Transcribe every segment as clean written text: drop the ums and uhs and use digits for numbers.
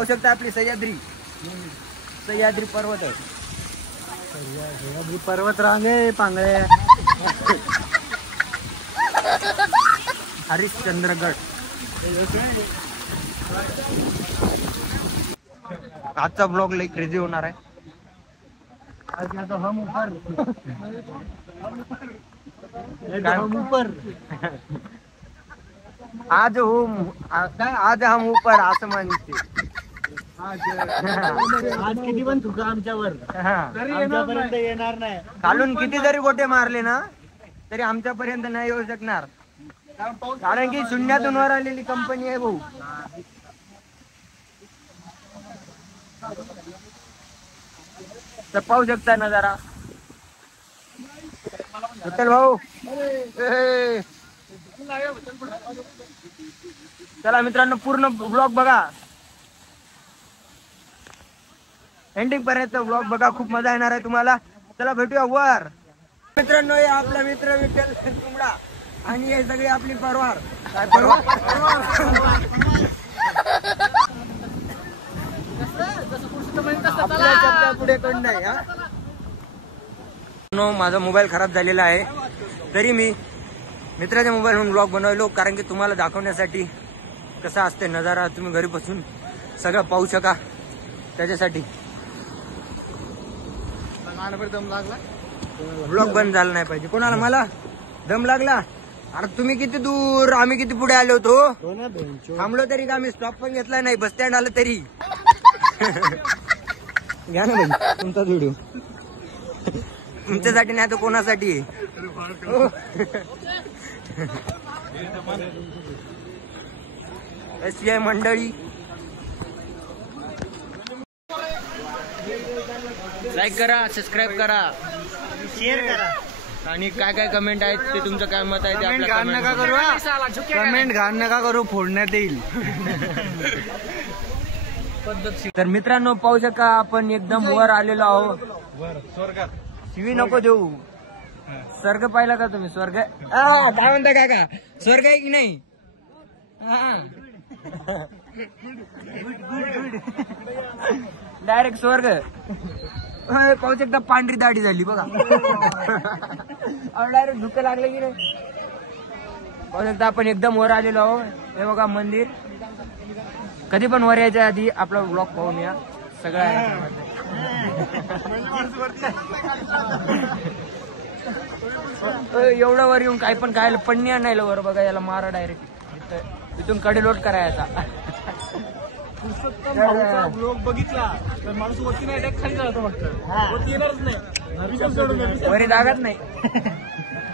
पाहू शकता आपली सह्याद्री पर्वत आहे. सह्याद्री पर्वत रांग आहे पांगळे. हरिश्चंद्रगड. आजचा ब्लॉग लई क्रेझी होणार आहे. हम ऊपर आज हम ऊपर असं म्हणते. आज किती पण थुका आमच्यावर आमच्यापर्यंत येणार नाही. खालून किती जरी गोटे मारले ना तरी आमच्यापर्यंत नाही येऊ शकणार, कारण की शून्यातून वर आलेली कंपनी आहे भाऊ. तर पाहू शकता ना जरा विठ्ठल भाऊ. चला मित्रांनो, पूर्ण ब्लॉग बघा, एंडिंग पर्यंत ब्लॉग बघा, खूप मजा येणार आहे तुम्हाला. चला भेटूया वर. मित्रांनो, हे आपला मित्र विठ्ठल तुंबडा आणि हे सगळे आपली परवार. काय परवार? आपल्या शब्दा पुढे कोण नाही. माझा मोबाईल खराब झालेला आहे, तरी मी मित्राच्या मोबाईलवरून ब्लॉग बनवलो, कारण की तुम्हाला दाखवण्यासाठी कसा असते नजारा, तुम्ही घरी बसून सगळं पाहू शका. त्याच्यासाठी दम लागला, ब्लॉग बंद झाला नाही पाहिजे. कोणाला? मला दम लागला. अरे तुम्ही किती दूर, आम्ही किती पुढे आलो होतो. थांबलो तरी का, आम्ही स्टॉप पण घेतला नाही, बस स्टँड आलं तरी. घ्या ना भाई तुमचा व्हिडिओ. तुमच्यासाठी नाही तर कोणासाठी. SBI मंडळी, लाईक करा, सबस्क्राईब करा, शेअर करा आणि काय काय कमेंट आहेत ते तुमचं काय मत आहे ते कमेंट घाण नका करू. कमेंट घाण नका करू, फोडण्यात येईल. तर मित्रांनो, पाहू शका आपण एकदम वर आलेलो आहोत. स्वर्गात शिवी नको देऊ. स्वर्ग पाहिला का तुम्ही? स्वर्ग काय म्हणता काका? स्वर्ग आहे की नाही? डायरेक्ट स्वर्ग. पाहू शकता पांढरी दाढी झाली बघा. डायरेक्ट धुकं लागलं की नाही. पाहू शकता आपण एकदम वर आलेलो आहोत. हे बघा मंदिर. कधी पण वर यायच्या आधी आपला ब्लॉग पाहून या. सगळं एवढं वर येऊन काय पण खायला पण्या नाही वर बघा. याला मारा डायरेक्ट इथून कडे लोट करायचा. ब्लॉग बघितला तर माणूस वरती नाही खाली जातो, फक्त वरती येणारच नाही. वरी जागाच नाही.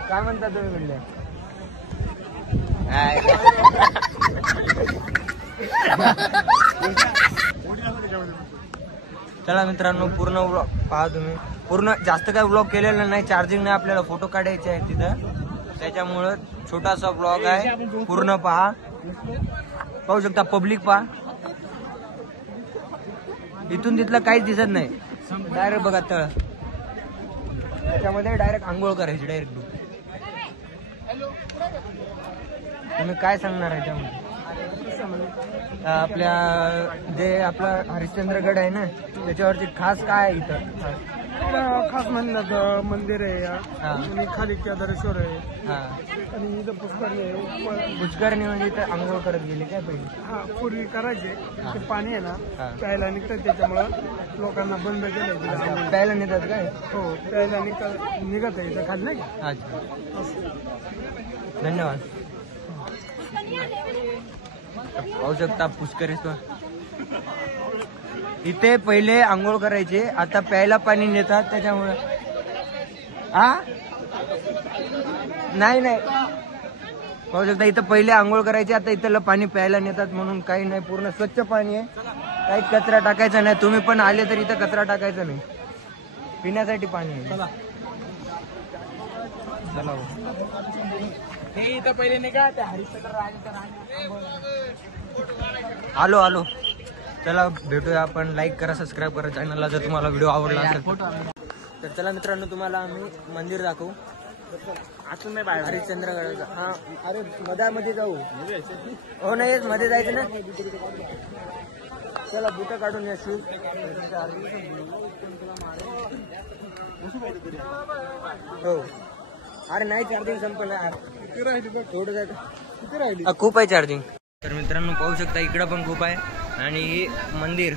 काय म्हणता तुम्ही म्हणले? चला मित्रांनो, पूर्ण व्लॉग पहा तुम्ही. पूर्ण जास्त काय व्लॉग केलेला नाही, चार्जिंग नाही, आपल्याला फोटो काढायचे आहेत तिथं, त्याच्यामुळं छोटासा ब्लॉग आहे. पूर्ण पहा. पाहू शकता पब्लिक पहा. इथून तिथलं काहीच दिसत नाही. डायरेक्ट बघा तळ. त्याच्यामध्ये डायरेक्ट आंघोळ करायची डायरेक्ट. तुम्ही काय सांगणार आहे त्यामध्ये? आपल्या जे आपला हरिश्चंद्रगड आहे ना, त्याच्यावरती खास काय आहे इथं? खास म्हणलं तर मंदिर आहे आणि खाली केदारेश्वर आहे आणि इथं पुष्करणी आहे. पुष्करणी म्हणजे इथं आंघोळ करत गेले काय पहिले? हा, पूर्वी करायचे. ते पाणी आहे ना प्यायला निघतात, त्याच्यामुळं लोकांना बंद केलं. प्यायला नेतात काय? हो, प्यायला निघत आहे इथं खाली नाही. अच्छा, धन्यवाद. पाहू शकता पुष्करेश्वर. इथे पहिले आंघोळ करायचे, आता प्यायला पाणी नेतात. त्याच्यामुळे नाही पाहू शकता इथं पहिले आंघोळ करायचे, आता इथलं पाणी प्यायला नेतात. म्हणून काही नाही, पूर्ण स्वच्छ पाणी आहे. काही कचरा टाकायचा नाही. तुम्ही पण आले तर इथं कचरा टाकायचा नाही. पिण्यासाठी पाणी आहे. चला हे इथं पहिले निघा. आलो. चला भेटूया आपण. लाईक करा, सबस्क्राईब करा चॅनलला जर तुम्हाला व्हिडिओ आवडला असेल तर. चला मित्रांनो, तुम्हाला आम्ही मंदिर दाखवू. अजून नाही बाहेर हरिश्चंद्रगडाचा. हा, अरे मधामध्ये जाऊ. हो नाही, मध्ये जायचं ना. चला बुटं काढून या शूज. हो अरे नाही चार्जिंग संपलं थोडं जायचं खूप आहे चार्जिंग. तर मित्रांनो पाहू शकता इकडं पण खूप आहे आणि हे मंदिर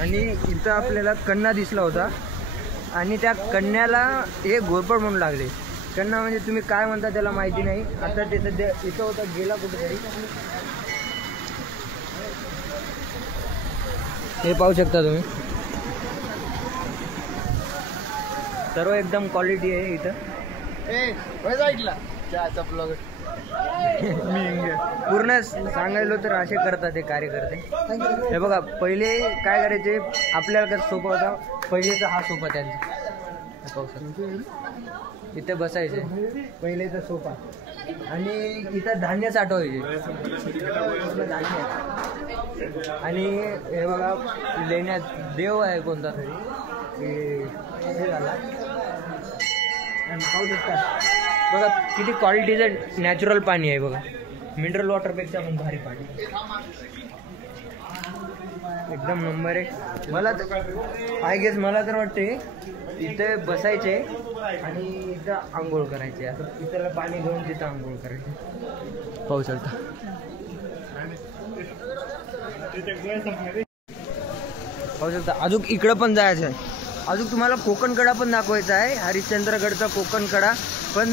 आणि इथं आपल्याला कन्ना दिसला होता आणि त्या कन्याला हे घोरपड म्हणून लागले. कन्ना म्हणजे तुम्ही काय म्हणता त्याला माहिती नाही. आता ते सध्या इथं होता गेला कुठेतरी. हे पाहू शकता तुम्ही सर्व एकदम क्वालिटी आहे इथं. पूर्ण सांगायलो तर असे करतात ते कार्यकर्ते. हे बघा पहिले काय करायचे आपल्याला कसं सोपा होता पहिलेचा हा सोपा त्यांचा इथे बसायचे पहिलेचा सोपा आणि इथं धान्य साठवायचे धान्य. आणि हे बघा लेण्यात देव आहे कोणता तरी हे झाला. आणि पाहू शकता बघा किती क्वालिटीचं नॅचरल पाणी आहे बघा. मिनरल वॉटरपेक्षा पण भारी पाणी एकदम नंबर आहे. मला आय गेस मला तर वाटते इथे बसायचे आणि इथं आंघोळ करायचे. असं इथं पाणी घेऊन तिथं आंघोळ करायचे. पाहू शकता पाहू शकता. अजून इकडं पण जायचं आहे. अजून तुम्हाला कोकणकडा पण दाखवायचा आहे हरिश्चंद्रगडचा कोकणकडा. पण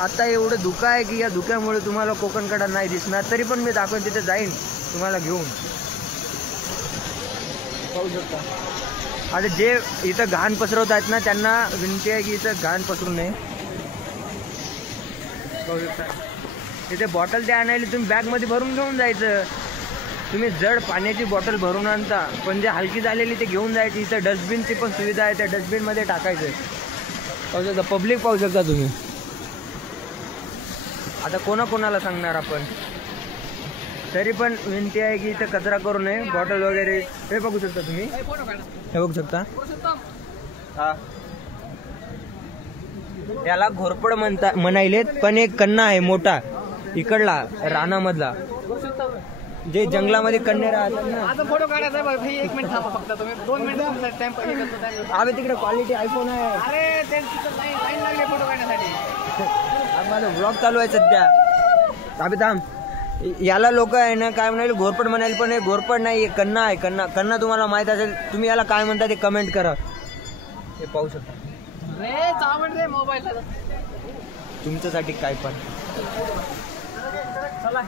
आता एवढं धुकं आहे की या धुक्यामुळे तुम्हाला कोकणकडा नाही दिसणार. तरी पण मी दाखवेन तिथे जाईन तुम्हाला घेऊन. पाहू शकता आता जे इथं घाण पसरवत आहेत ना त्यांना विनंती आहे की इथं घाण पसरू नये. पाहू शकता इथे बॉटल ते आणायला तुम्ही बॅगमध्ये भरून घेऊन जायचं. तुम्ही जड पाण्याची बॉटल भरून आणता पण जे हलकी झालेली ते घेऊन जायची. इथं डस्टबिनची पण सुविधा आहे त्या डस्टबिनमध्ये टाकायचं. पाहू शकता पब्लिक पाहू शकता तुम्ही. आता कोणाकोणाला सांगणार आपण. तरी पण विनंती आहे की इथं कचरा करू नये. बॉटल वगैरे हे बघू शकता तुम्ही हे बघू शकता. हा त्याला घोरपड म्हणायलेत पण एक कन्ना आहे मोठा इकडला रानामधला जे जंगलामध्ये कन्ने राहतात ना. आता फोटो काढायचा एक मिनिट थांबा फक्त तुम्ही 2 मिनिट टाइम पाहिजे. अबे तिकडे क्वालिटी आयफोन आहे. अरे ते लाईन लागली फोटो काढण्यासाठी. माझा ब्लॉग चालू आहे सध्या. अबे थांब याला लोक आहे ना काय म्हणाले घोरपड म्हणाले पण हे घोरपड नाही कन्ना आहे. कन्ना कन्ना तुम्हाला माहित असेल तुम्ही याला काय म्हणता ते कमेंट करा. हे पाहू शकता मोबाईल तुमच्यासाठी काय पण. चला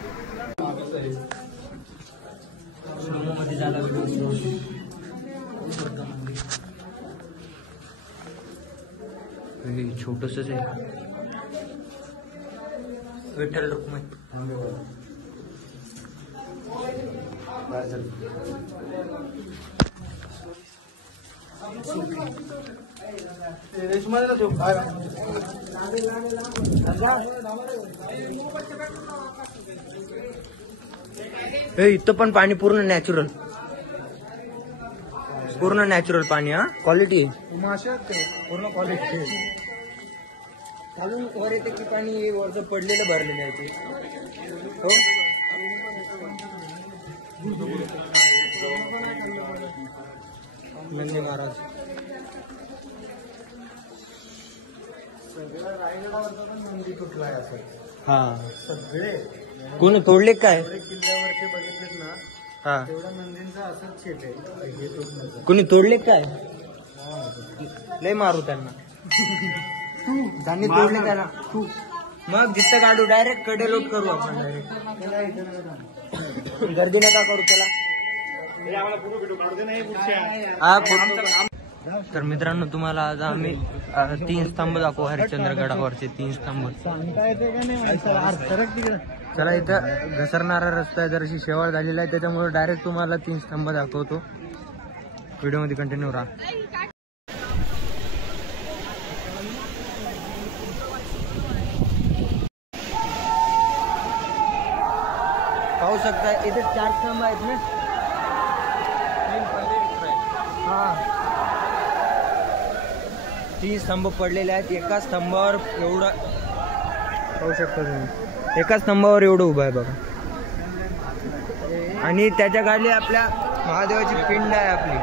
मध्ये झाला छोटसच आहे विठ्ठल रुक्मिणी. इथं पण पाणी पूर्ण नॅचरल पाणी. हा क्वालिटी पूर्ण क्वालिटी. अजून वर येते की पाणी वरचं पडलेलं भरलेलं आहे ते. हो नंदी महाराज मंदी तुटलाय असं. हा सगळे कोणी तोडले काय किल्ल्यावरचे बघितलेत ना. हा तेवढा नंदींचा असंच शेत आहे. कोणी तोडले काय लय मारू त्यांना. त्यांनी तोडले त्याला मग जिथं काढू डायरेक्ट कडे लोट करू आपण डायरेक्ट. गर्दी नका करू त्याला. तर मित्रांनो तुम्हाला आज आम्ही 3 स्तंभ दाखवू हरिश्चंद्रगडावरचे 3 स्तंभ. चला इथं घसरणारा रस्ता जराशी शेवाळ झालेला आहे त्याच्यामुळे डायरेक्ट तुम्हाला 3 स्तंभ दाखवतो. व्हिडिओमध्ये कंटिन्यू राहा. पाहू शकता इथे 4 स्तंभ आहेत ना. हा 3 स्तंभ पडलेले आहेत. एका स्तंभावर एवढं पाहू शकता तुम्ही. एका स्तंभावर एवढं उभं आहे बघा. आणि त्याच्या खाली आपल्या महादेवाची पिंड आहे आपली.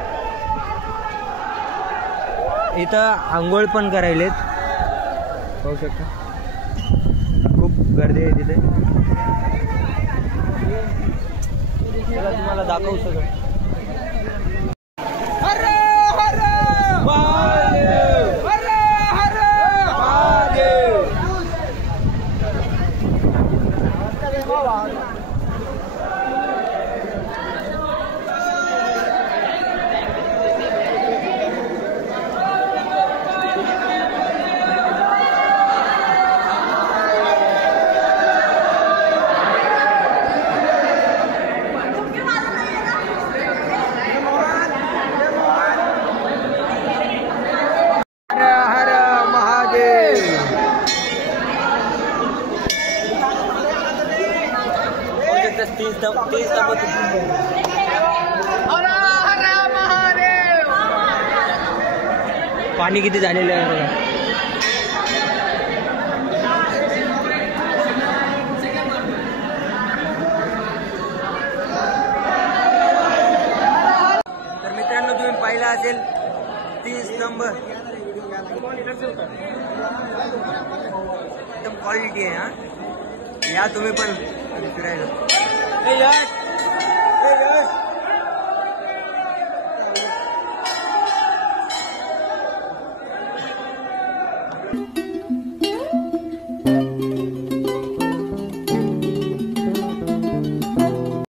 इथं आंघोळ पण करायलेत, पाहू शकता. खूप गर्दी आहे तिथे. चला तुम्हाला दाखवू सगळं. पाणी किती झालेलं आहे बघा. तर मित्रांनो तुम्ही पाहिला असेल 30 नंबर एकदम क्वालिटी आहे. हा या तुम्ही पण फिरायला.